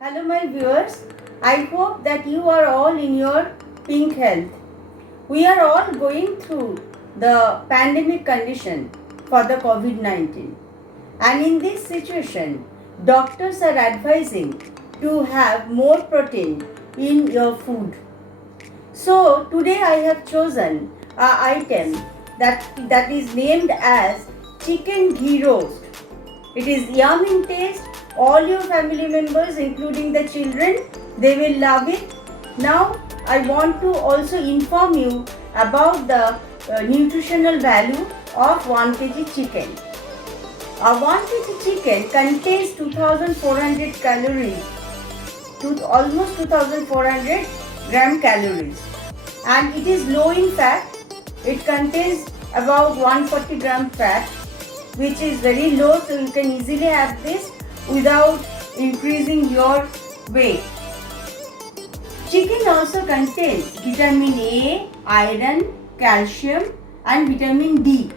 Hello my viewers, I hope that you are all in your pink health. We are all going through the pandemic condition for the COVID-19, and in this situation, doctors are advising to have more protein in your food. So today I have chosen an item that is named as chicken ghee roast. It is yum in taste. All your family members, including the children, they will love it. Now, I want to also inform you about the nutritional value of 1 kg chicken. A 1 kg chicken contains 2400 calories, to almost 2400 gram calories, and it is low in fat. It contains about 140 gram fat, which is very low, so you can easily have this without increasing your weight. Chicken also contains vitamin A, iron, calcium and vitamin D.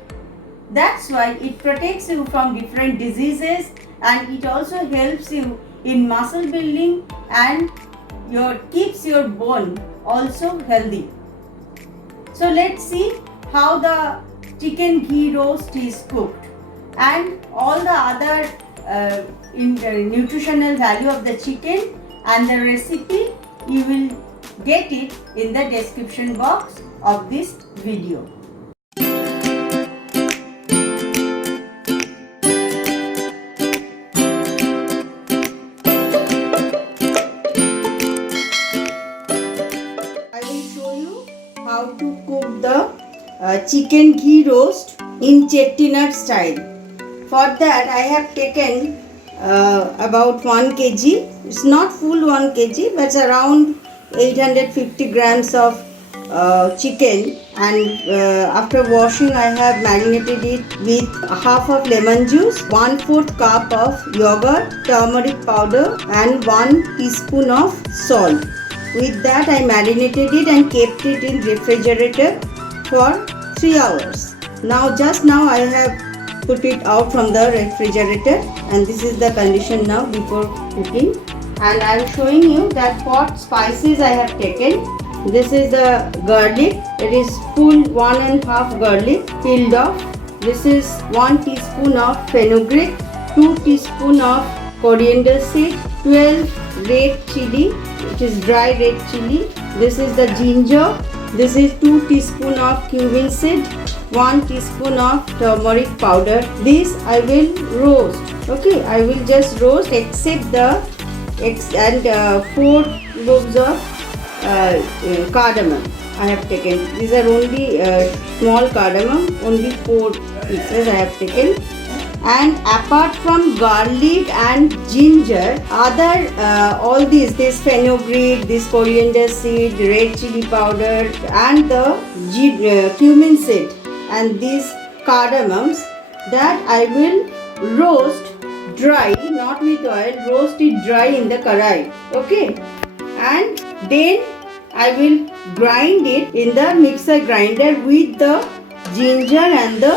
That's why it protects you from different diseases, and it also helps you in muscle building and keeps your bone also healthy. So let's see how the chicken ghee roast is cooked, and all the other in the nutritional value of the chicken and the recipe, you will get it in the description box of this video. I will show you how to cook the chicken ghee roast in Chettinad style. For that I have taken about 1 kg. It's not full 1 kg, but it's around 850 grams of chicken, and after washing I have marinated it with half of lemon juice, 1/4 cup of yogurt, turmeric powder and 1 teaspoon of salt. With that I marinated it and kept it in refrigerator for 3 hours. Just now I have put it out from the refrigerator, and this is the condition now before cooking. And I am showing you that what spices I have taken. This is the garlic. It is full 1.5 garlic peeled off. This is 1 teaspoon of fenugreek, 2 teaspoon of coriander seed, 12 red chili, it is dry red chili. This is the ginger. This is 2 teaspoon of cumin seed, 1 teaspoon of turmeric powder. This I will roast. Okay, I will just roast except the and 4 cloves of cardamom I have taken. These are only small cardamom, only 4 pieces I have taken. And apart from garlic and ginger, other all this fenugreek, this coriander seed, red chili powder and the cumin seed and these cardamoms, that I will roast dry, not with oil, roast it dry in the karai. Okay, and then I will grind it in the mixer grinder with the ginger and the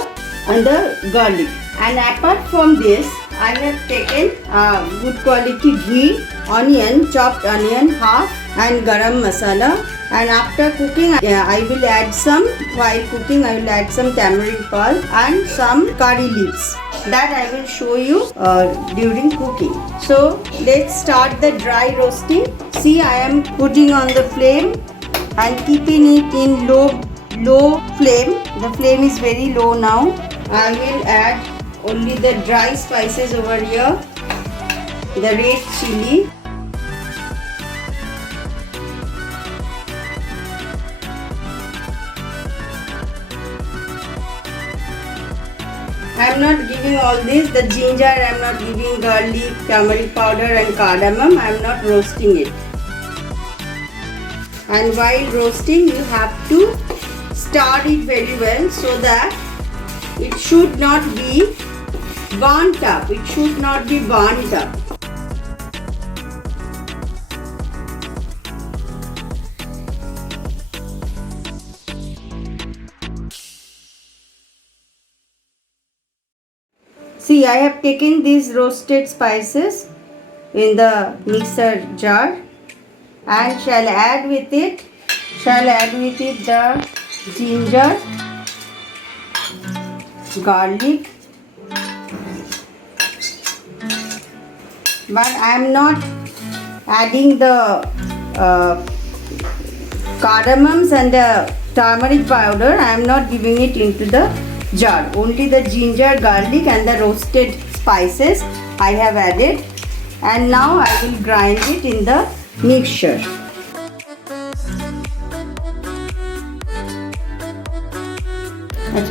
garlic. And apart from this, I have taken good quality ghee, onion, chopped onion half, and garam masala. And after cooking, I will add some, while cooking I will add some tamarind pulp and some curry leaves. That I will show you during cooking. So let's start the dry roasting. See, I am putting on the flame and keeping it in low flame. The flame is very low now. I will add only the dry spices over here, the red chili, I am not giving all this, the ginger, I am not giving garlic, turmeric powder and cardamom, I am not roasting it. And while roasting, you have to stir it very well so that it should not be burnt up. It should not be burnt up. See, I have taken these roasted spices in the mixer jar and shall add with it the ginger, garlic, but I am not adding the cardamoms and the turmeric powder. I am not giving it into the jar. Only the ginger, garlic and the roasted spices I have added, and now I will grind it in the mixture.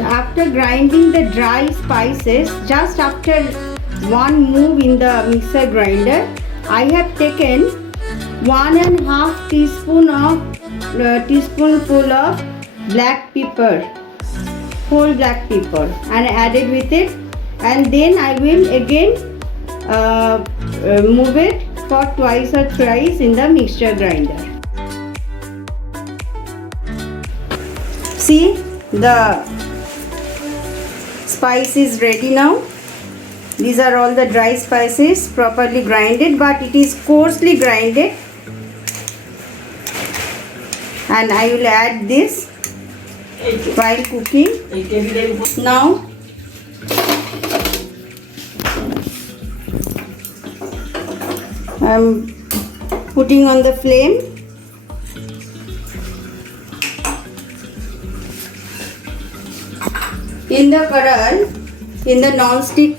After grinding the dry spices, just after one move in the mixer grinder, I have taken 1.5 teaspoonful of black pepper, whole black pepper, and added with it, and then I will again move it for twice or thrice in the mixture grinder. See, the spice is ready now. These are all the dry spices properly grinded, but it is coarsely grinded, and I will add this while cooking. Now I am putting on the flame. In the karai, in the non-stick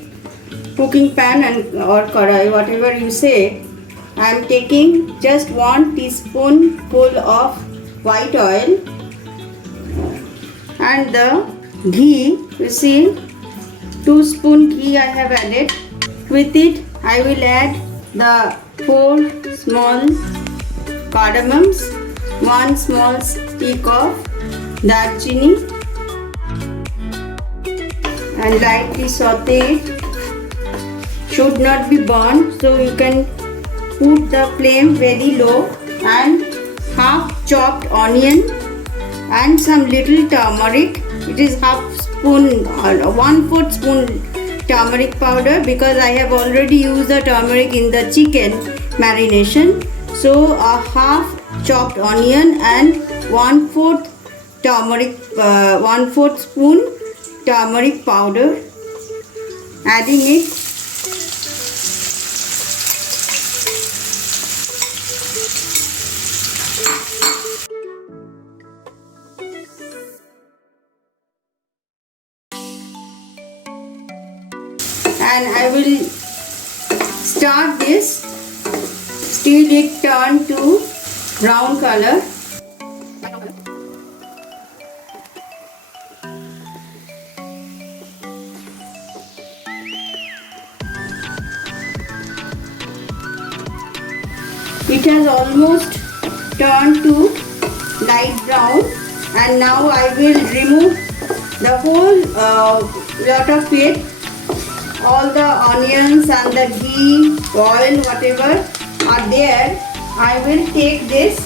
cooking pan or karai, whatever you say, I am taking just 1 teaspoonful of white oil and the ghee. You see, 2 spoon ghee I have added. With it I will add the 4 small cardamoms, 1 small stick of darchini, and lightly saute it. Should not be burned, so you can put the flame very low, and half chopped onion and some little turmeric. It is half spoon or 1/4 spoon turmeric powder, because I have already used the turmeric in the chicken marination. So a half chopped onion and 1/4 turmeric, 1/4 spoon turmeric powder, adding it. And I will stir this till it turn to brown color. It has almost turned to light brown, and now I will remove the whole lot of it, all the onions and the ghee, oil, whatever are there. I will take this,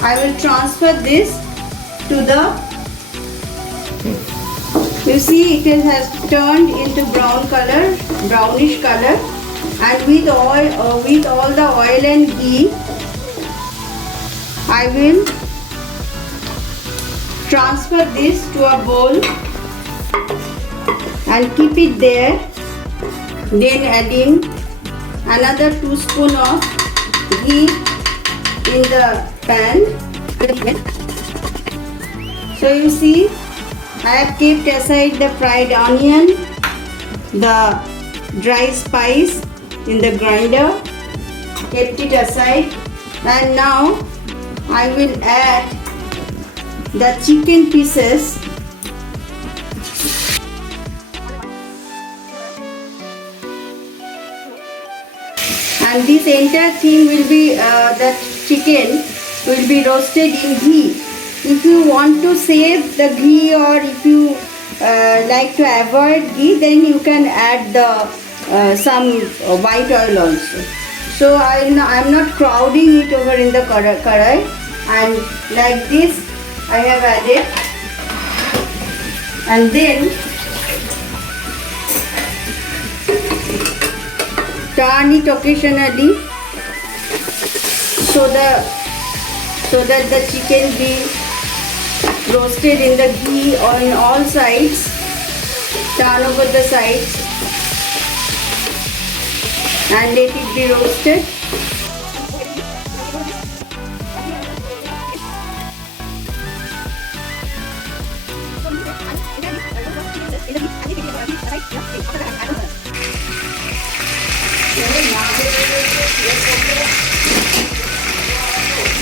I will transfer this to the, you see it has turned into brown color, brownish color, and with oil, with all the oil and ghee, I will transfer this to a bowl and keep it there. Then adding another 2 spoon of ghee in the pan. So you see, I have kept aside the fried onion, the dry spice in the grinder, kept it aside, and now I will add the chicken pieces. And this entire thing will be, that chicken will be roasted in ghee. If you want to save the ghee, or if you like to avoid ghee, then you can add the some white oil also. So I am not crowding it over in the karai, and like this I have added, and then turn it occasionally so that the chicken be roasted in the ghee on all sides. Turn over the sides and let it be roasted.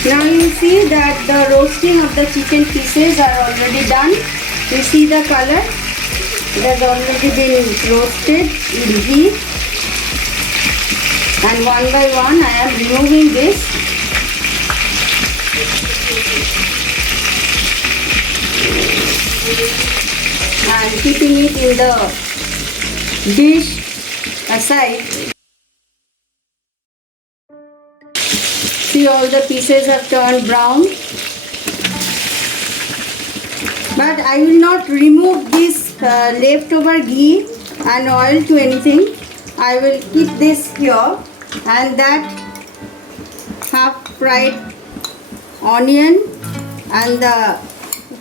Now you see that the roasting of the chicken pieces are already done. You see the color? It has already been roasted in ghee. And one by one I am removing this. And keeping it in the dish aside. See, all the pieces have turned brown. But I will not remove this leftover ghee and oil to anything. I will keep this here, and that half fried onion and the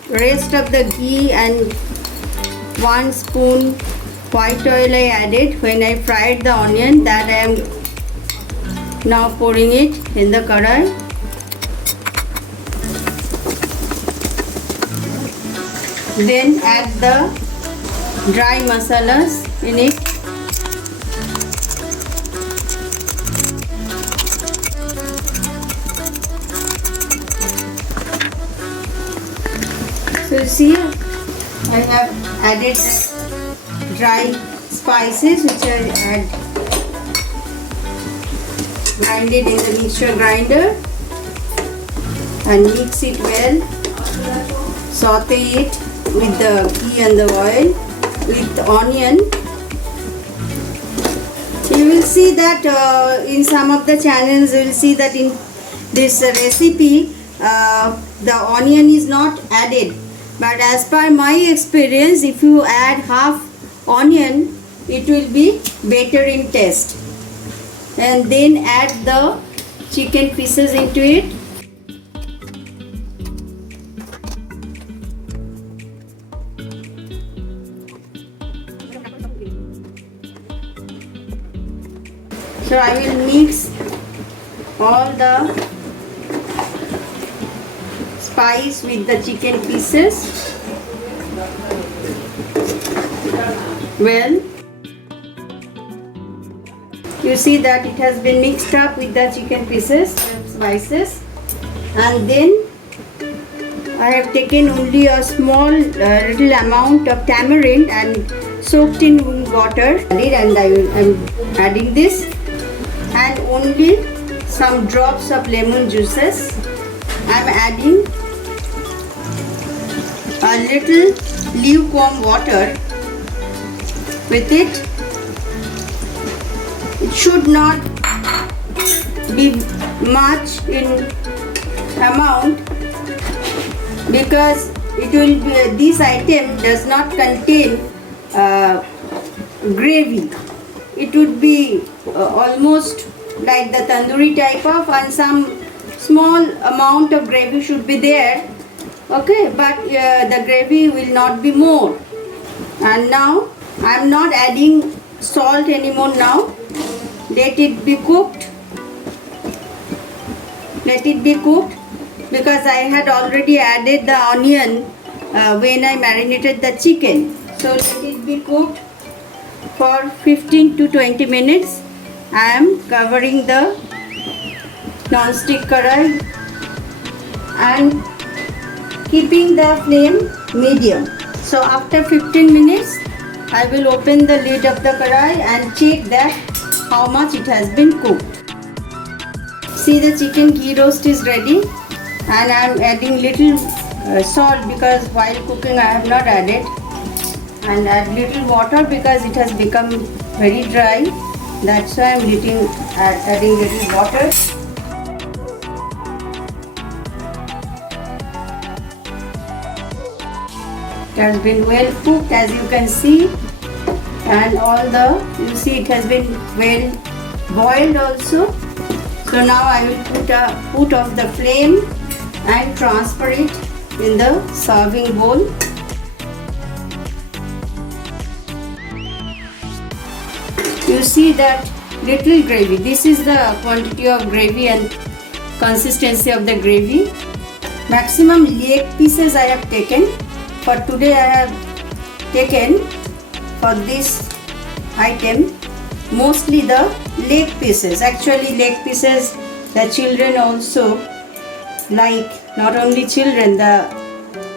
rest of the ghee and 1 spoon white oil I added when I fried the onion, that I am now pouring it in the karai. Then add the dry masalas in it. So you see, I have added dry spices which I had grinded in the mixture grinder, and mix it well. Saute it with the ghee and the oil with the onion. You will see that in some of the channels you will see that in this recipe the onion is not added, but as per my experience, if you add half onion it will be better in taste. And then add the chicken pieces into it. So I will mix all the spice with the chicken pieces well. You see that it has been mixed up with the chicken pieces and spices, and then I have taken only a small little amount of tamarind and soaked in water, and I am adding this, and only some drops of lemon juices. I am adding a little lukewarm water with it. It should not be much in amount, because it will be, this item does not contain gravy. It would be almost like the tandoori type of, and some small amount of gravy should be there. Okay, but the gravy will not be more. And now I am not adding salt anymore now. Let it be cooked. Let it be cooked, because I had already added the onion when I marinated the chicken. So let it be cooked for 15 to 20 minutes. I am covering the non-stick karai and keeping the flame medium. So after 15 minutes I will open the lid of the karai and check that how much it has been cooked. See, the chicken ghee roast is ready, and I am adding little salt, because while cooking I have not added, and add little water because it has become very dry. That's why I am adding little water. It has been well cooked, as you can see, and all the, you see, it has been well boiled also. So now I will put off the flame and transfer it in the serving bowl. You see that little gravy. This is the quantity of gravy and consistency of the gravy. Maximum leg pieces I have taken. For today I have taken for this item mostly the leg pieces. Actually leg pieces the children also like, not only children, the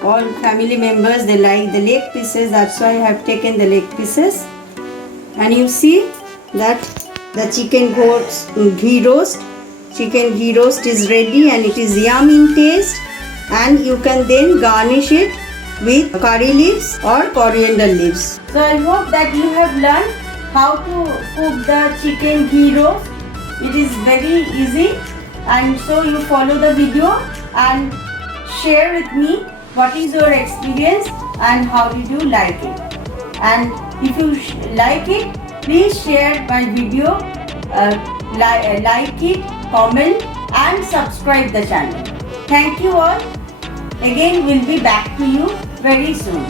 all family members, they like the leg pieces. That's why I have taken the leg pieces. And you see that the chicken ghee roast is ready and it is yum in taste, and you can then garnish it with curry leaves or coriander leaves. So I hope that you have learned how to cook the chicken ghee roast. It is very easy, and so you follow the video and share with me what is your experience and how did you like it. And if you like it, please share my video, like it, comment and subscribe the channel. Thank you all. Again, we'll be back to you very soon.